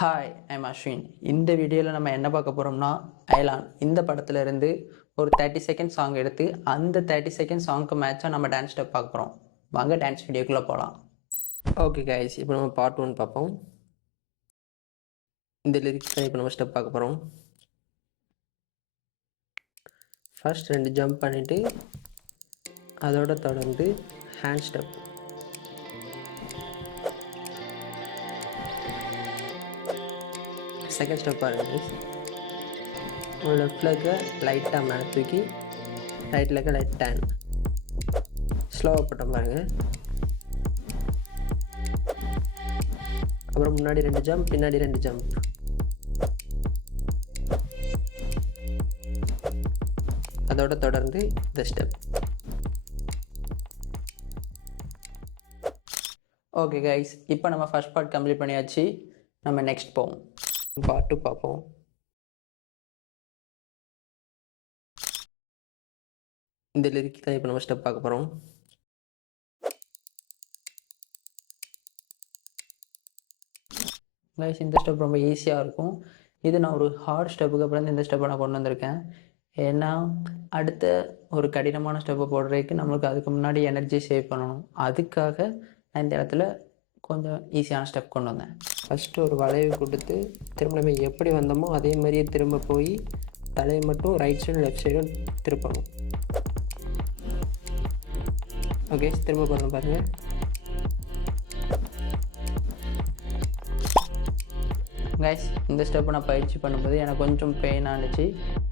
Hi, I'm Ashwin. இந்த வீடியோவில் நம்ம என்ன பார்க்க போகிறோம்னா, அயலான் இந்த படத்துல இருந்து ஒரு 30 செகண்ட் சாங் எடுத்து அந்த 30 செகண்ட் சாங்க்கு மேட்சாக நம்ம டான்ஸ் ஸ்டெப் பார்க்க போகிறோம். வாங்க டான்ஸ் வீடியோக்குள்ளே போகலாம். ஓகே கைஸ், இப்போ நம்ம பார்ட் 1 பார்ப்போம். இந்த லிரிக்ஸ் தான் இப்போ நம்ம ஸ்டெப் பார்க்க போகிறோம். ஃபர்ஸ்ட் 2 ஜம்ப் பண்ணிவிட்டு அதோட தொடர்ந்து ஹேண்ட் ஸ்டெப். செகண்ட் ஸ்டெப் பாருங்க கைஸ். உங்கள் லெஃப்ட் லெக்கை லைட்டாக மேலே தூக்கி ரைட் லெக்கை லைட் டேன் ஸ்லோவாக போட்டோம் பாருங்கள். அப்புறம் முன்னாடி 2 ஜம்ப், பின்னாடி 2 ஜம்ப். அதோட தொடர்ந்து இந்த ஸ்டெப். ஓகே கைஸ், இப்போ நம்ம ஃபர்ஸ்ட் பார்ட் கம்ப்ளீட் பண்ணியாச்சு. நம்ம நெக்ஸ்ட் போவோம். பார்ட் 2 பார்ப்போம். இந்த லிரிக் தான் இப்போ நம்ம ஸ்டெப் பார்க்க போகிறோம். கைஸ், இந்த ஸ்டெப் ரொம்ப ஈஸியாக இருக்கும். இது நான் ஒரு ஹார்ட் ஸ்டெப்புக்கு அப்புறம் இந்த ஸ்டெப்பை நான் கொண்டு வந்திருக்கேன். ஏன்னா அடுத்த ஒரு கடினமான ஸ்டெப்பை போடுறதுக்கு நம்மளுக்கு அதுக்கு முன்னாடி எனர்ஜி சேவ் பண்ணணும். அதுக்காக நான் இந்த இடத்துல கொஞ்சம் ஈஸியான ஸ்டெப் கொண்டு வந்தேன். ஃபஸ்ட்டு ஒரு வளைவு கொடுத்து திரும்ப நம்ம எப்படி வந்தோமோ அதே மாதிரியே திரும்ப போய் தலையை மட்டும் ரைட் சைடும் லெஃப்ட் சைடும் திருப்பணும். ஓகே, திரும்ப பண்ண பாருங்கள். கைஸ், இந்த ஸ்டெப்பை நான் பயிற்சி பண்ணும்போது எனக்கு கொஞ்சம் பெயினாக இருந்துச்சு.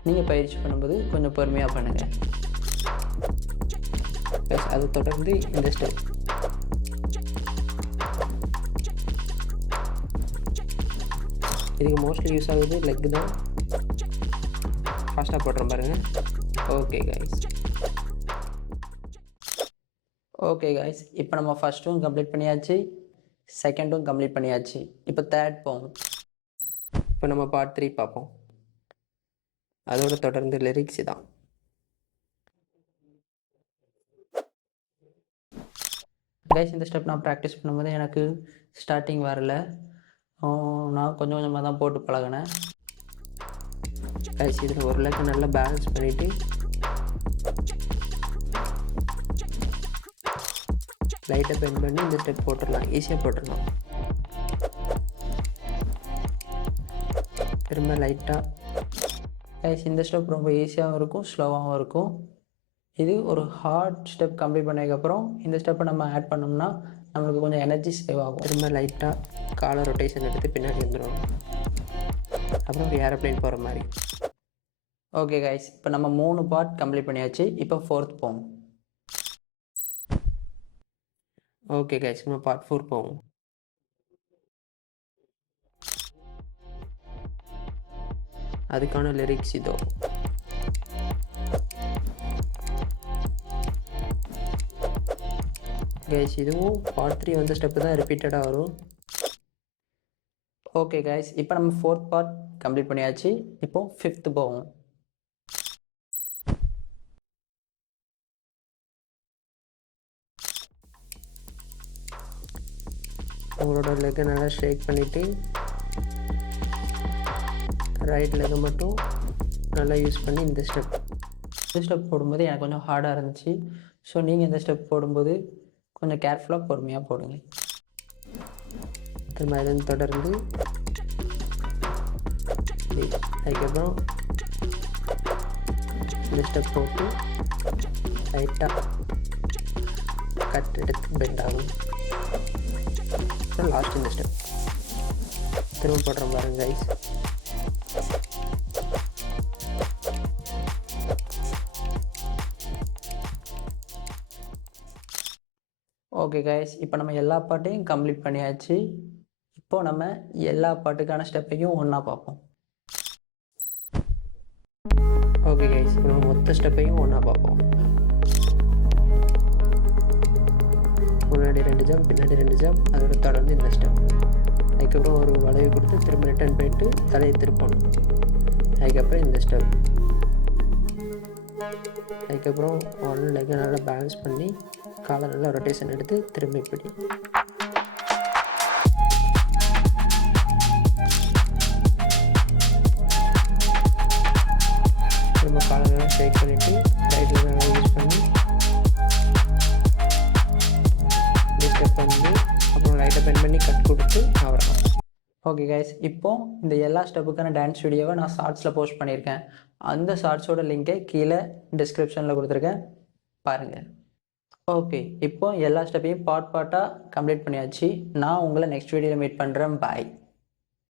நீங்கள் பயிற்சி பண்ணும்போது கொஞ்சம் பொறுமையாக பண்ணுங்கள். ப்ளஸ் அதை தொடர்ந்து இந்த ஸ்டெப். இதுக்கு மோஸ்ட்லி யூஸ் ஆகுது லெக் தான். ஃபாஸ்ட்டாக போடுறோம் பாருங்கள். ஓகே கைஸ், இப்போ நம்ம ஃபஸ்ட்டும் கம்ப்ளீட் பண்ணியாச்சு, செகண்டும் கம்ப்ளீட் பண்ணியாச்சு. இப்போ தேர்ட் போவோம். இப்போ நம்ம பார்ட் 3 பார்ப்போம். அதோட தொடர்ந்து லிரிக்ஸ் தான். கைஸ், இந்த ஸ்டெப் நான் ப்ராக்டிஸ் பண்ணும்போது எனக்கு ஸ்டார்டிங் வரல. நான் கொஞ்சம் கொஞ்சமாக தான் போட்டு பழகினேன். கைஸ், இதில் ஒரு லெக்க நல்லா பேலன்ஸ் பண்ணிவிட்டு லைட்டாக பெண்ட் பண்ணி இந்த ஸ்டெப் போட்டுடலாம். ஈஸியாக போட்டுடலாம். திரும்ப லைட்டாக. கைஸ், இந்த ஸ்டெப் ரொம்ப ஈஸியாகவும் இருக்கும், ஸ்லோவாகவும் இருக்கும். இது ஒரு ஹார்ட் ஸ்டெப் கம்ப்ளீட் பண்ணதுக்கப்புறம் இந்த ஸ்டெப்பை நம்ம ஆட் பண்ணோம்னா நம்மளுக்கு கொஞ்சம் எனர்ஜி சேவ் ஆகும். திரும்ப லைட்டாக காலை ரொட்டேஷன் எடுத்து பின்னாடி வந்துடும். அப்புறம் ஒரு ஏரோப்ளைன் போகிற மாதிரி. ஓகே கைஸ், இப்போ நம்ம 3 பார்ட் கம்ப்ளீட் பண்ணியாச்சு. இப்போ 4th போவோம். ஓகே கைஸ், நம்ம பார்ட் 4 போவோம். அதுக்கான லிரிக்ஸ் இதோ. கைஸ், இதுவும் பார்ட் 3 வந்த ஸ்டெப்பு தான் ரிப்பீட்டடாக வரும். ஓகே கைஸ், இப்போ நம்ம 4th பார்ட் கம்ப்ளீட் பண்ணியாச்சு. இப்போ 5th போவோம். உங்களோட லெக்கை நல்லா ஷேக் பண்ணிவிட்டு ரைட் லெக்கை மட்டும் நல்லா யூஸ் பண்ணி இந்த ஸ்டெப் போடும்போது எனக்கு கொஞ்சம் ஹார்டாக இருந்துச்சு. ஸோ நீங்கள் இந்த ஸ்டெப் போடும்போது கொஞ்சம் கேர்ஃபுல்லாக பொறுமையாக போடுங்க. திரும்ப இதில் தொடர்ந்து அதுக்கப்புறம் இந்த ஸ்டெப் போட்டு லைட்டாக கட் எடுத்து பெண்ட் ஆகும். அப்புறம் லாஸ்ட் இந்த ஸ்டெப் திரும்ப போடுறோம் பாருங்க கைஸ். ஓகே கைஸ், இப்போ நம்ம எல்லா பாட்டையும் கம்ப்ளீட் பண்ணியாச்சு. இப்போ நம்ம எல்லா பாட்டுக்கான ஸ்டெப்பையும் ஒன்றா பார்ப்போம். ஓகே கைஸ், இப்போ நம்ம மொத்த ஸ்டெப்பையும் ஒன்றா பார்ப்போம். முன்னாடி 2 ஜம்ப், பின்னாடி 2 ஜம்ப், அதோட தொடர்ந்து இந்த ஸ்டெப். அதுக்கப்புறம் ஒரு வளைவு கொடுத்து திரும்ப ரிட்டர்ன் போயிட்டு தலையை திருப்பணும். அதுக்கப்புறம் இந்த ஸ்டெப். அதுக்கப்புறம் ஒன் லெக்கை நல்லா பேலன்ஸ் பண்ணி காலை நல்லா ரொட்டேஷன் எடுத்து திரும்ப இப்படி. ஓகே கைஸ், இப்போ இந்த எல்லா ஸ்டெப்புக்கான டான்ஸ் வீடியோவை நான் ஷார்ட்ஸில் போஸ்ட் பண்ணியிருக்கேன். அந்த ஷார்ட்ஸோட லிங்கை கீழே டிஸ்கிரிப்ஷனில் கொடுத்துருக்கேன், பாருங்கள். ஓகே, இப்போ எல்லா ஸ்டெப்பையும் பார்ட்டாக கம்ப்ளீட் பண்ணியாச்சு. நான் உங்களை நெக்ஸ்ட் வீடியோவில் மீட் பண்ணுறேன். பாய்.